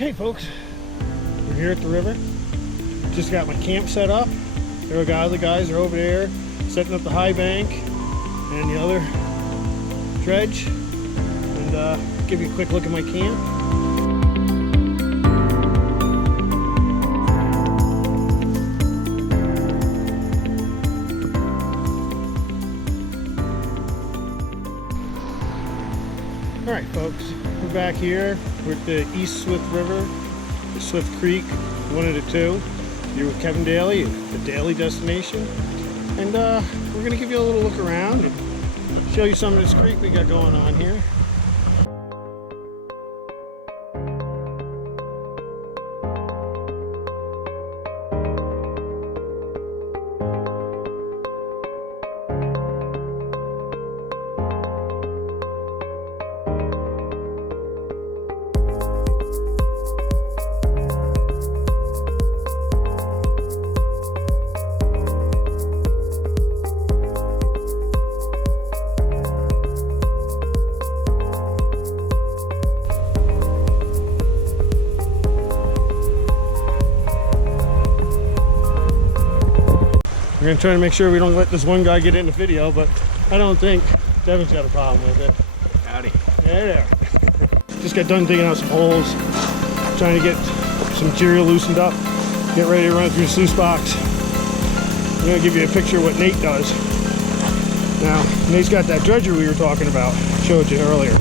Okay folks, we're here at the river. Just got my camp set up. There we go, the guys are over there setting up the high bank and the other dredge. And give you a quick look at my camp. Alright folks, we're back here. We're at the East Swift River, the Swift Creek, one of the two. Here with Kevin Daly, the Daly destination. And we're going to give you a little look around and show you some of this creek we got going on here. We're gonna try to make sure we don't let this one guy get in the video, but I don't think Devin's got a problem with it. Howdy. Hey there. Just got done digging out some holes, trying to get some material loosened up, get ready to run through the sluice box. I'm gonna give you a picture of what Nate does. Now, Nate's got that dredger we were talking about, showed you earlier.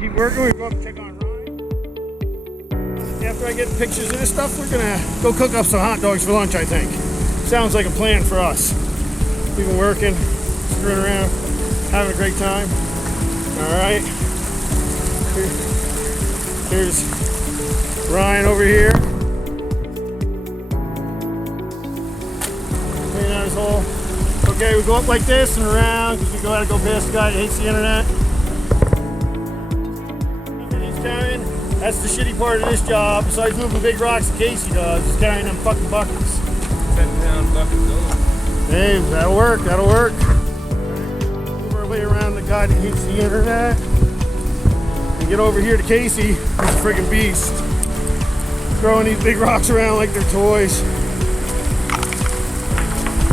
Keep working, we go up and check on Ryan. After I get pictures of this stuff, we're gonna go cook up some hot dogs for lunch, I think. Sounds like a plan for us. We've been working, screwing around, having a great time. Alright. Here's Ryan over here. Cleaning out his hole. Okay, we go up like this and around because we gotta go past the guy that hates the internet. That's the shitty part of this job, besides moving big rocks that Casey does, is carrying them fucking buckets. 10-pound buckets over. Hey, that'll work, that'll work. Move our way around the guy that hates the internet. And get over here to Casey, who's a friggin' beast. Throwing these big rocks around like they're toys.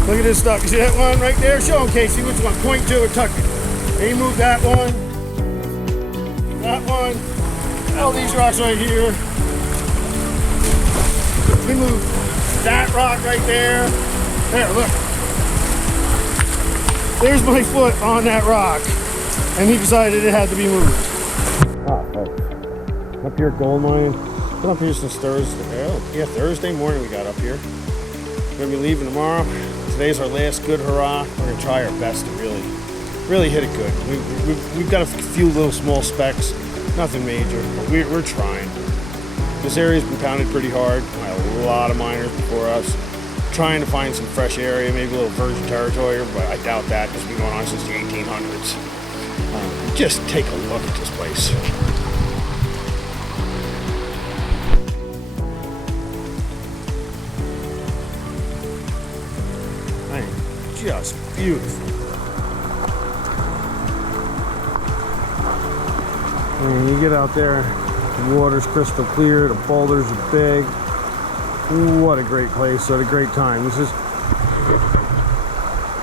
Look at this stuff. You see that one right there? Show him, Casey, which one? Point to it, tuck it. And you move that one. That one. All these rocks right here. We move that rock right there. There, look. There's my foot on that rock. And he decided it had to be moved. Up here gold mining. Been up here since Thursday. Oh, yeah, Thursday morning we got up here. We're gonna be leaving tomorrow. Today's our last good hurrah. We're gonna try our best to really hit it good. We've got a few little small specks. Nothing major, but we're trying. This area's been pounded pretty hard by a lot of miners before us. Trying to find some fresh area, maybe a little virgin territory, but I doubt that. It's been going on since the 1800s. Just take a look at this place. Man, just beautiful. When you get out there, the water's crystal clear, the boulders are big. What a great place. What a great time. This is,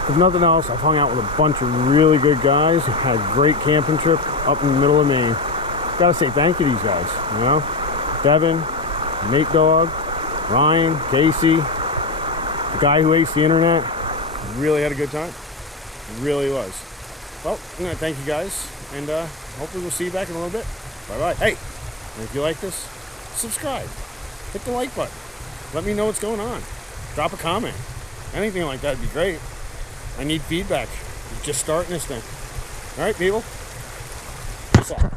if nothing else, I've hung out with a bunch of really good guys. Had a great camping trip up in the middle of Maine. Gotta say thank you to these guys, you know? Devin, Nate Dog, Ryan, Casey, the guy who aced the internet. Really had a good time. Really was. Well, I'm gonna thank you guys, and hopefully we'll see you back in a little bit. Bye-bye. Hey, and if you like this, subscribe. Hit the like button. Let me know what's going on. Drop a comment. Anything like that would be great. I need feedback. Just starting this thing. All right, people. Peace out.